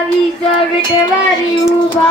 विठेवारी उभा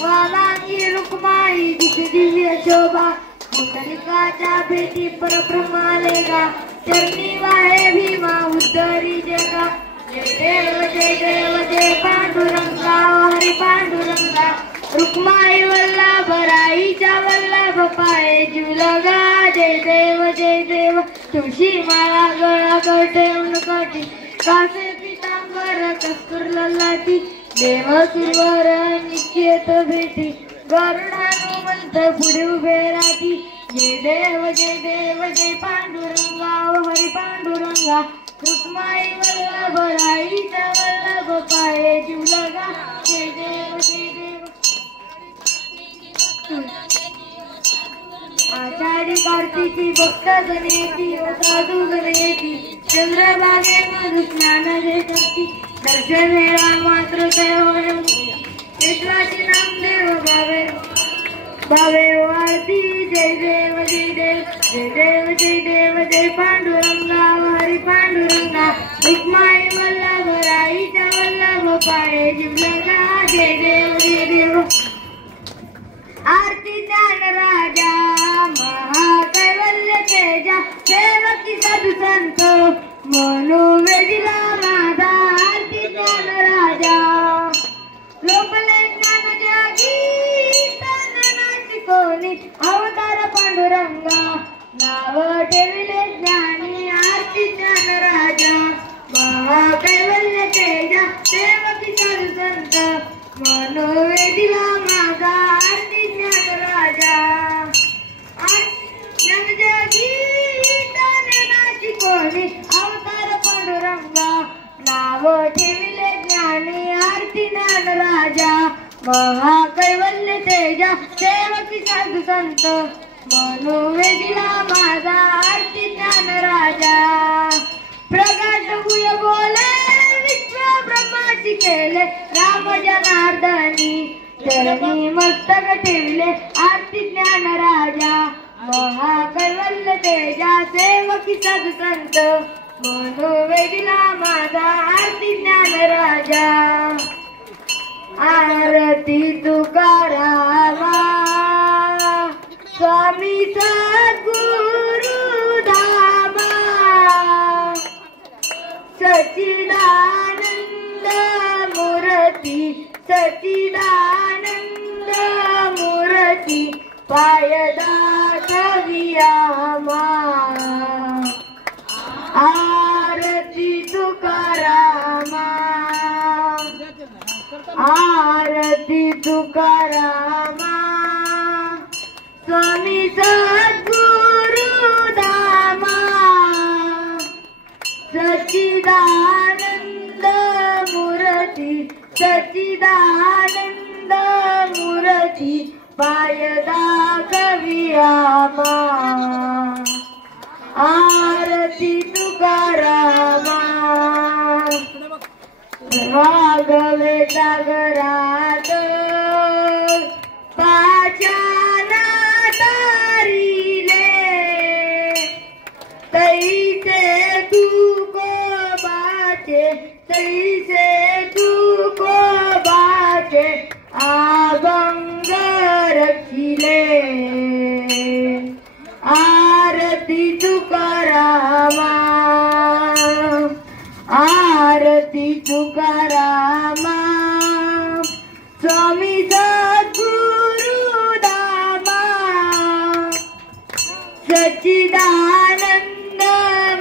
वालांची रुक्माई दिव्य शोभा मुंडलिकाच्या भेटी परब्रह्मालेगा चरणी वाहे भीमा उद्धरी जगा जय देव जय पांडुरंगा हरी पांडुरंगा रुक्माई वल्लभ राईच्या वल्लभ पाये जीव लगा जय देव तुळशी माळा गळा ठेवून काठी कासे पितांबर कस्तूर ललाटी देव सुरवर निश्चित भेटी गरुडानुमंत पुढे उभे राठी जय देव जय पांडुरंगा हरी पांडुरंगा रुक्माई वल्लभ राईच्या वल्लभ पाये जीव लगा जय देव आषाढी कार्तिकी भक्त गणेती साधू गणेती चंद्रभागे मधु स्नान जे करती दर्शन हेरा मात्र विश्वाची नामदेव भावे आरती जय देव जय पांडुरंगा हरी पांडुरंगा रुक्माई वल्लभ राईच्या वल्लभ पाये जीव लगा जय देव आरती ज्ञान राजा महाकैवल्य तेजा सेवकी साधू संत मनोवेदिला माझा आरती ज्ञान राजा लोकले ज्ञान जगी ज्ञानाची कोणी अवतार पांडुरंगा नाव ठेविले ज्ञानी आरती ज्ञान राजा महाकैवल्य तेजा सेवकी साधू संत मनोवेदिला माझा आरती ज्ञान राजा ज्ञान जगी ज्ञानाची कोणी अवतार पांडुरंगा नाव ठेविले ज्ञानी आरती ज्ञान राजा महाकैवल्य तेजा सेवकी साधू संत मनोवेदिला माझा आरती ज्ञान राजा प्रगट हुय बोले विश्व ब्रह्माची केले राम जनार्दनी चरणी मस्तक ठेवले आरती ज्ञान राजा महाकैवल्य तेजा सेवकी साधू संत मनोवेदिला माझा आरती ज्ञान राजा आरती तुकारामा स्वामी सद्गुरु धामा सच्चिदानंद मूर्ती सच्चिदानंद मूर्ती पायदा कवियामा आरती तुकारामा आरती तुकारामा स्वामी सद्गुरु धामा सच्चिदानंद मूर्ती सच्चिदानंद मूर्ती पायदा कवियामा आरती तुकारामा राघवे जागरात पाचाना तारिले तैसे तुको बाचे तैसे तुको बाचे आभंग रखिले आरती तुकारामा आरती तुकारामा स्वामी सद्गुरु धामा सच्चिदानंद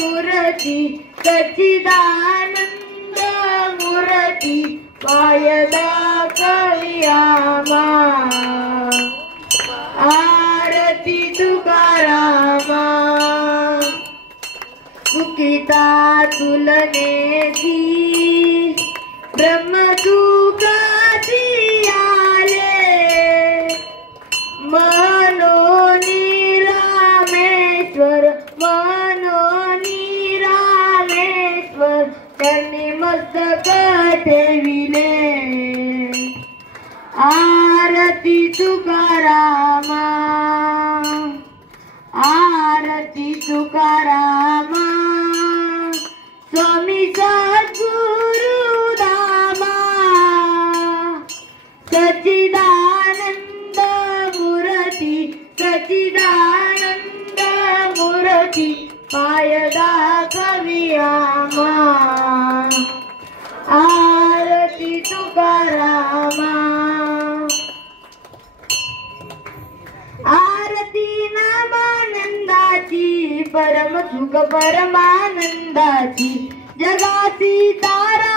मूर्ती सच्चिदानंद मूर्ती पायदा कवियामा आरती तुकारामा सुखिता तुलनेची ब्रह्मदुःखाची आले मनोनी रामेश्वर त्यांनी मस्तक ठेविले आरती तुकारामा आरती तुकारामा स्वामी सद्गुरु धामा सुख परमानंदाची जगाची तारा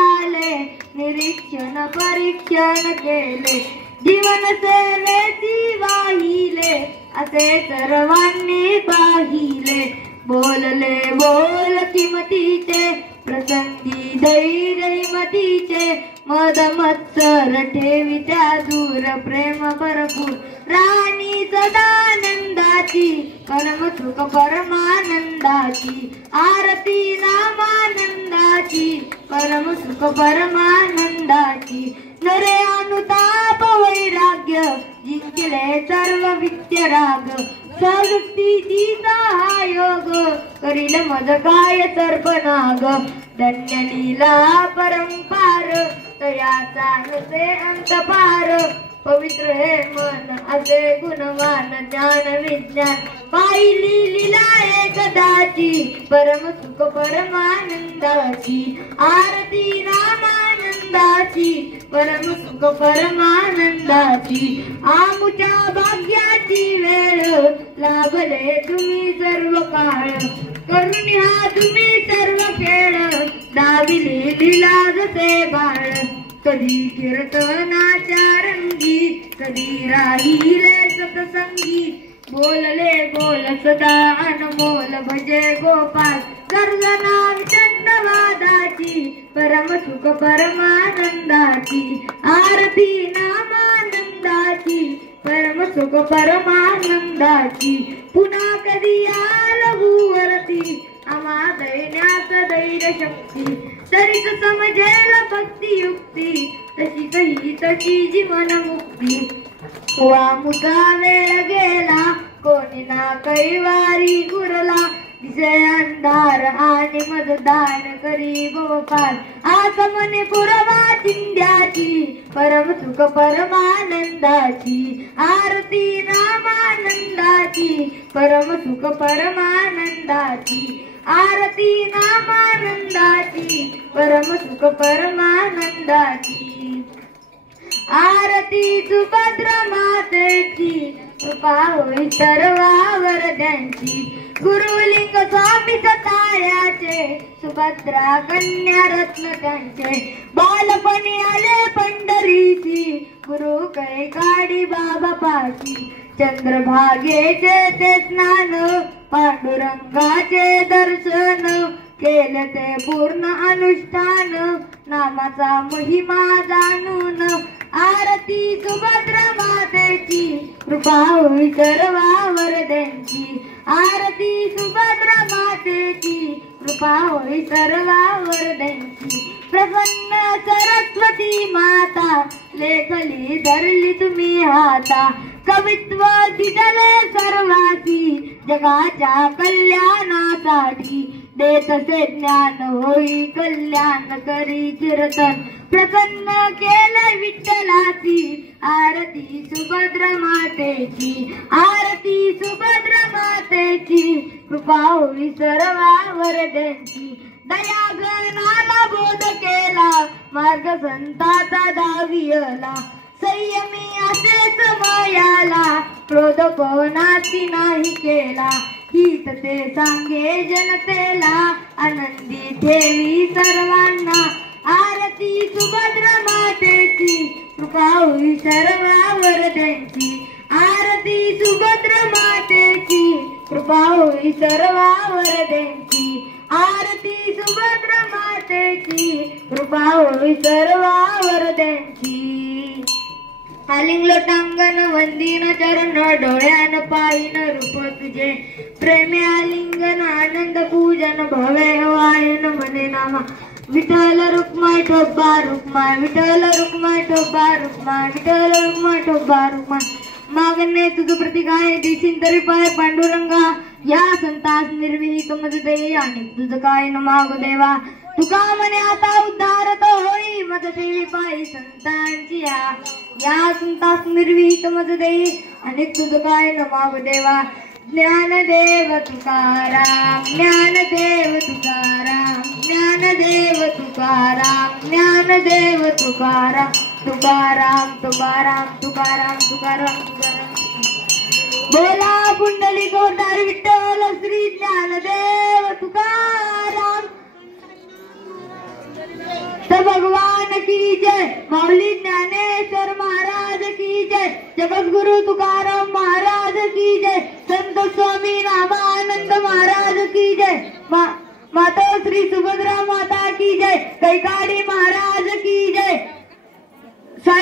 आले निरीक्षण परीक्षण केले जीवन सेवेची वाहिले असे सर्वांनी पाहिले बोलले बोल किमतीचे प्रसंगी धैर्य मतीचे मद मत्सर ठेवित्या दूर प्रेम भरपूर राणी सदानंदाची परम सुख परमानंदाची आरती नामानंदाची परम सुख परमानंदाची नरे अनुताप वैराग्य जिंकले सर्व विद्यराग सृष्टीचा हा योग करील मज काय सर्पनाग धन्य लीला परंपार तयाचा नसे अंत पार पवित्र हे मन असे गुणवान ज्ञान विज्ञान पाहिली लीला एकदाची परम सुख परमानंदाची आरती नामानंदाची परम सुख परमानंदाची आमुच्या भाग्याची वेळ लाभले तुम्ही सर्व काळ करून हा तुम्ही सर्व खेळ दाविले लीला जसे बाळ कधी कीर्तनाच्या रंगी कधी राहिले सतसंगी बोलले बोल सदा अनमोल भजे गोपाल गर्जना विचंडवादाची परम सुख परमानंदाची आरती नामानंदाची परम सुख परमानंदाची पुन्हा कधी आल भूवरती आम्हा दैन्यास धैर्य शक्ती तरीच समजेल भक्ती युक्ती तशी कही तशी जीवन मुक्ती वामुचा वेळ गेला कोणी ना कैवारी गुरला दिसे अंधार आणि मतदान करी गोपाल आसमने पुरवा चिंध्याची परम सुख परमानंदाची आरती नामानंदाची परम सुख परमानंदाची आरती नामानंदाची परम सुख परमानंदाची आरती सुभद्रा मातेची कृपा होई सर्वावर त्यांची गुरुलिंग स्वामी सतायाचे सुभद्रा कन्या रत्न त्यांचे बालपणी आले पंढरीची गुरु कै काडी बाबा पाशी चंद्रभागेचे ते स्नान पांडुरंगाचे दर्शन केले ते पूर्ण अनुष्ठान नामाचा महिमा जाणून आरती सुभद्रा मातेची कृपा होई सर्वावर त्यांची आरती सुभद्रा मातेची कृपा होई सर्वावर त्यांची प्रसन्न सरस्वती माता लेखली धरली तुम्ही हाता कवित्व दिदले सर्वासी जगाच्या कल्याणासाठी देतसे ज्ञान होई कल्याण करी चिरतन प्रसन्न केले विठ्ठलाची आरती सुभद्रा मातेची आरती सुभद्रा मातेची कृपा होई सर्वावर त्यांची दया गणाला बोध केला मार्ग संताचा दावियला संयमी असेच मायाला क्रोध कोणाची नाही केला हित ते सांगे जनतेला आनंदी ठेवी सर्वांना आरती सुभद्रा मातेची कृपा होई सर्वावर त्यांची आरती सुभद्रा मातेची कृपा होई सर्वावर त्यांची आरती सुभद्रा मातेची कृपा होई सर्वावर त्यांची आलिंग लोटांगण वंदीन चरण डोळ्यान पायीन रूप तुझे प्रेमे आलिंगन आनंद पूजन भवे वायन मने नामा विठ्ठल रुक्माई ठोबा रुक्माई विठ्ठल रुक्माई ठोबा रुक्माई विठ्ठल रुक्माई ठोबा रुक्माई मागणे तुझ प्रतिकाय दिसीन तरी पाय पांडुरंगा या संतास निर्विहित मज दे आणि तुझ काय न मागो देवा तुका म्हणे आता उद्धार तो होई मज देवी पायी संतांची या संतास निर्विहित मज देई आणि तुझ काय न मागो देवा ज्ञानदेव तुकाराम ज्ञानदेव तुकाराम ज्ञानदेव तुकाराम ज्ञानदेव तुकाराम तुकाराम तुकाराम तुकाराम तुकाराम तुकाराम बोला पुंडलिक विठ्ठल श्री ज्ञानदेव की जय, माऊली ज्ञानेश्वर महाराज की जय, जगद्गुरु तुकाराम महाराज की जय, संत स्वामी रामानंद महाराज की जय, माता श्री सुभद्रा माता की जय, कैकाडी महाराज की जय।